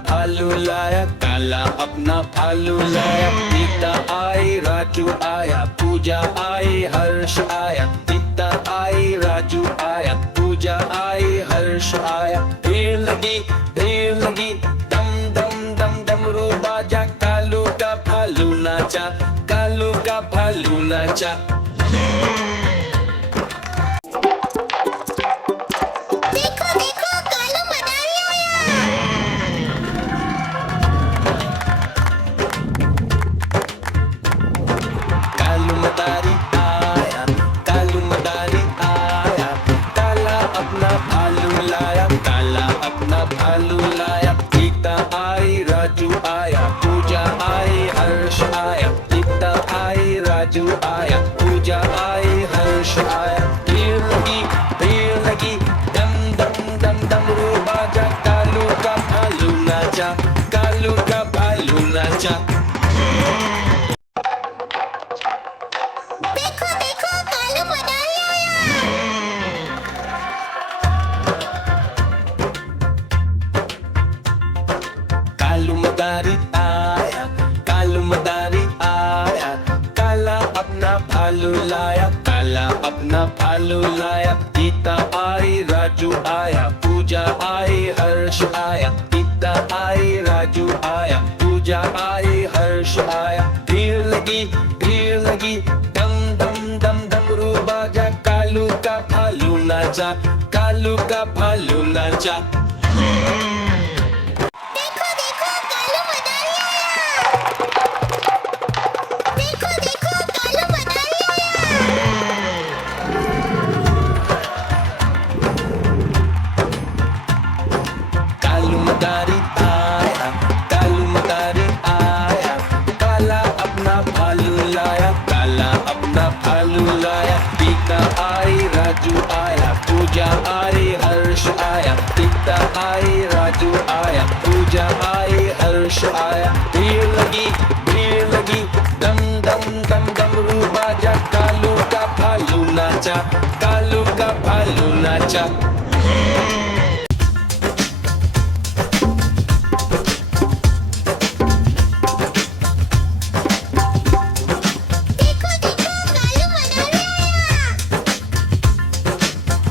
भालू लाया, काला अपना भालू लाया। गीता आई, राजू आया, पूजा आई, हर्ष आया। गीता आई, राजू आया, पूजा आई, हर्ष आया। भीड़ लगी, दम दम दम डमरू बाजा। कालू का भालू नाचा, कालू का भालू नाचा। कालू मदारी आया, कालू मदारी आया। काला अपना भालू लाया, काला अपना भालू लाया। गीता आई, राजू आया, पूजा आई, हर्ष आया। गीता आई, राजू आया, पूजा आई, हर्ष आया। भीड़ लगी, दम दम दम डमरू बाजा। कालू का भालू नाचा, कालू का भालू नाचा। कालू मदारी आया, कालू मदारी आया। काला अपना भालू लाया, काला अपना भालू लाया। गीता आई, राजू आया, पूजा आई, हर्ष आया। गीता आई, राजू आया, पूजा आई, हर्ष आया। भीड़ लगी, दम दम दम डमरू बाजा। कालू का भालू नाचा, कालू का भालू नाचा। कालू मदारी आया, कालू मदारी आया। काला अपना भालू लाया, काला अपना भालू लाया। गीता आई, राजू आया, पूजा आई, हर्ष आया। गीता आई, राजू आया, पूजा आई, हर्ष आया। भीड़ लगी, दम दम दम डमरू बाजा। कालू का भालू नाचा, कालू का भालू नाचा।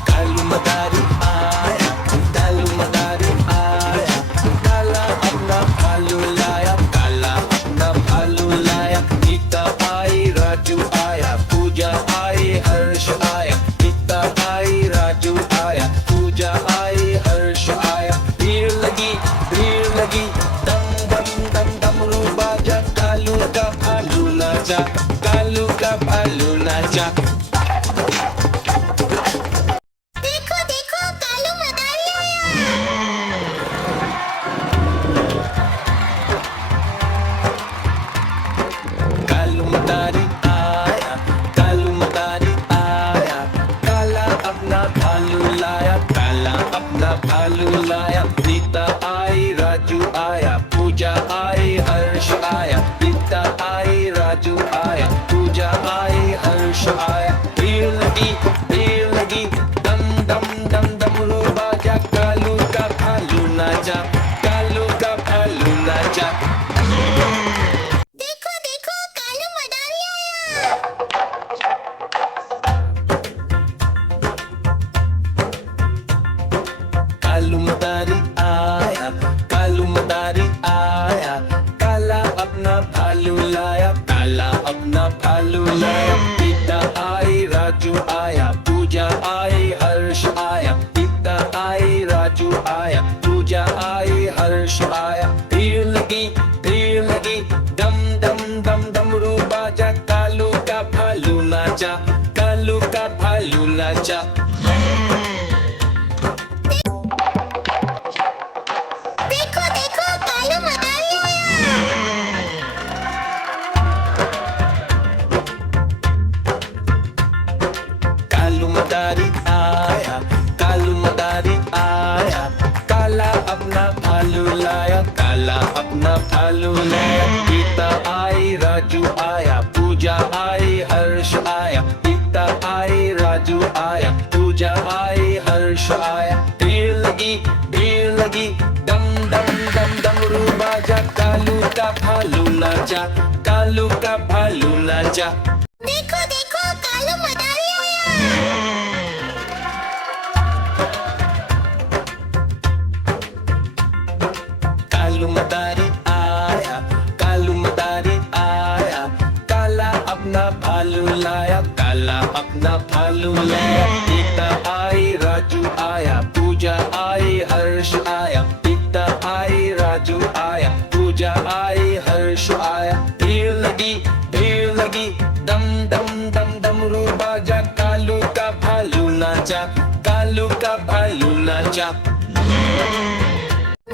कालू मदारी आया, कालू मदारी आया। काला अपना भालू लाया, काला अपना भालू लाया। गीता आई, राजू आया, पूजा आई, हर्ष आया। गीता आई, राजू आया, पूजा आई, हर्ष आया। भीड़ लगी, दम दम दम डमरू बाजा। कालू का भालू नाचा, कालू का भालू नाचा। कालू मदारी आया, कालू मदारी आया। काला अपना भालू लाया, काला अपना भालू लाया। गीता आई, राजू आया, पूजा आई, हर्ष आया। गीता आई, राजू आया, पूजा आई, हर्ष आया। भीड़ लगी, दम दम दम डमरू बाजा। कालू का भालू नाचा, कालू का भालू नाचा। कालू मदारी आया, कालू मदारी आया। काला अपना भालू लाया, काला अपना भालू लाया। गीता आई, राजू आया, पूजा आई, हर्ष आया। गीता आई, राजू आया, पूजा आई, हर्ष आया। भीड़ लगी, दम दम दम डमरू बाजा। कालू का भालू नाचा, कालू का भालू नाचा। कालू मदारी आया, कालू मदारी आया। काला अपना भालू लाया, काला अपना भालू लाया। गीता आई, राजू आया, पूजा आई, हर्ष आया। गीता आई, राजू आया, पूजा आई, हर्ष आया। भीड़ लगी, दम दम दम दम बाजा, कालू का भालू नाचा, कालू का भालू नाचा। देखो देखो कालू मदारी आया। कालू मदारी आया, कालू मदारी आया, काला अपना भालू लाया, काला अपना भालू लाया। गीता आई, राजू आया, पूजा आई, हर्ष आया। गीता आई, राजू आया, पूजा आई, हर्ष आया। भीड़ लगी, दम दम दम डमरू बाजा, कालू का भालू नाचा, कालू का भालू नाचा।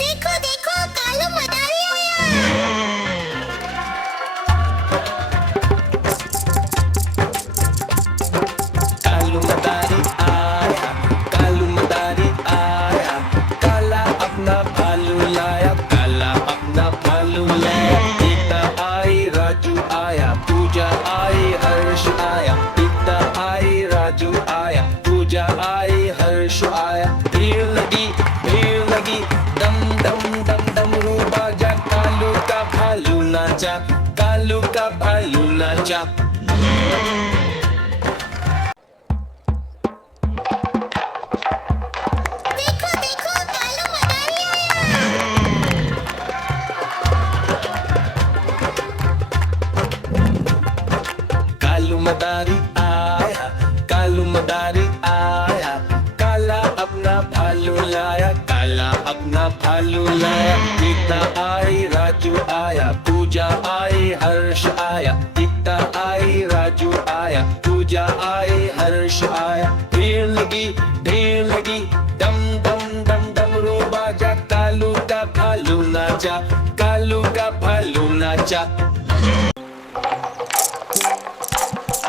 देखो देखो कालू मदारी आया। कालू मदारी आया, कालू मदारी आया, काला अपना भालू लाया, काला अपना भालू लाया। गीता आई, राजू आया, पूजा आई, हर्ष आया। गीता आई, राजू आया, पूजा आई, हर्ष आया। भीड़ लगी, दम दम दम डमरू बाजा, कालू का भालू नाचा, कालू का भालू नाचा। देखो देखो कालू मदारी आया। कालू मदारी आया, कालू मदारी आया, काला अपना भालू लाया, काला अपना भालू लाया। गीता आई, राजू आया, पूजा आई, हर्ष आया। गीता आई, राजू आया, पूजा आई, हर्ष आया। भीड़ लगी, दम दम दम डमरू बाजा, कालू का भालू नाचा, कालू का भालू नाचा।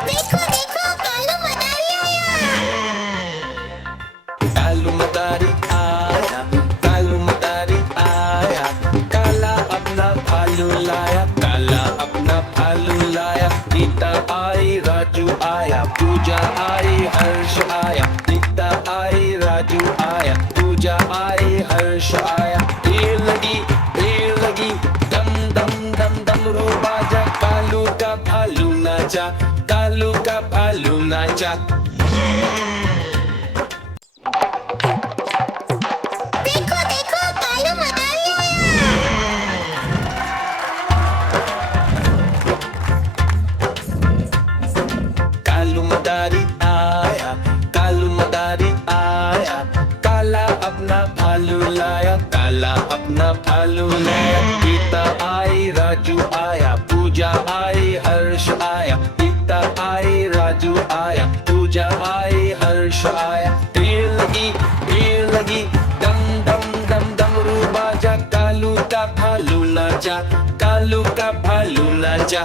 देखो देखो कालू मदारी आया। कालू मदारी आया, कालू मदारी आया, काला अपना भालू लाया, काला अपना भालू लाया। गीता आई, राजू आया, पूजा आई, हर्ष आया। गीता आई, राजू आया, पूजा आई, हर्ष आया। भीड़ लगी, दम दम दम डमरू बाजा, कालू का भालू नाचा, कालू का भालू नाचा। देखो देखो कालू मदारी आया। कालू मदारी आया, कालू मदारी आया, काला अपना भालू लाया, काला अपना भालू लाया। गीता आई, राजू आया, पूजा आई, हर्ष आया। गीता आई, राजू आया, पूजा आई, हर्ष आया। भीड़ लगी, दम दम दम डमरू बाजा, कालू का भालू नाचा, कालू का भालू नाचा।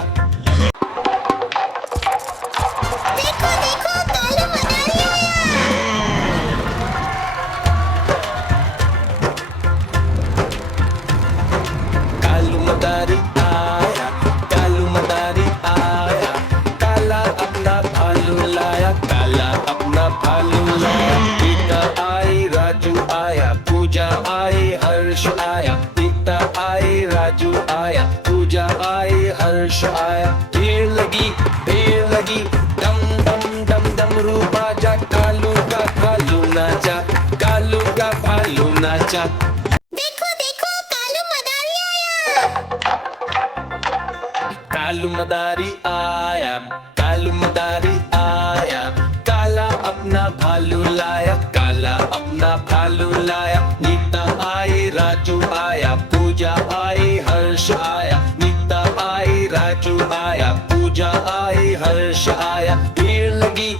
देखो देखो कालू मदारी आया। कालू मदारी आया, कालू मदारी आया, काला अपना भालू लाया, काला अपना भालू लाया। गीता आई, राजू आया, पूजा आई, हर्ष आया। गीता आई, राजू आया, पूजा आई, हर्ष आया। भीड़ लगी, दम दम दम डमरू बाजा, कालू का भालू नाचा, कालू का भालू नाचा। देखो देखो कालू मदारी आया। कालू मदारी आया, कालू मदारी आया, काला अपना भालू लाया, काला अपना भालू लाया। गीता आई, राजू आया, पूजा आई, हर्ष आया। गीता आई, राजू आया, पूजा आई, हर्ष आया। भीड़ लगी,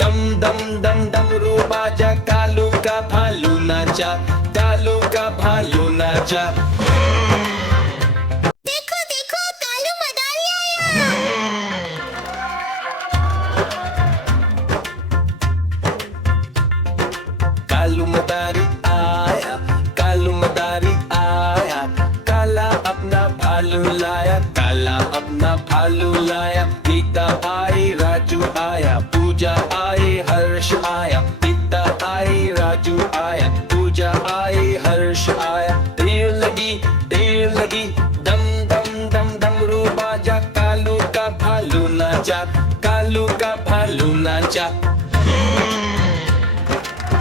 दम दम दम डमरू बाजा, कालू का भालू नाचा, कालू का भालू नाचा। देखो देखो कालू मदारी आया। कालू मदारी आया, कालू मदारी आया, काला अपना भालू लाया, काला अपना भालू लाया। गीता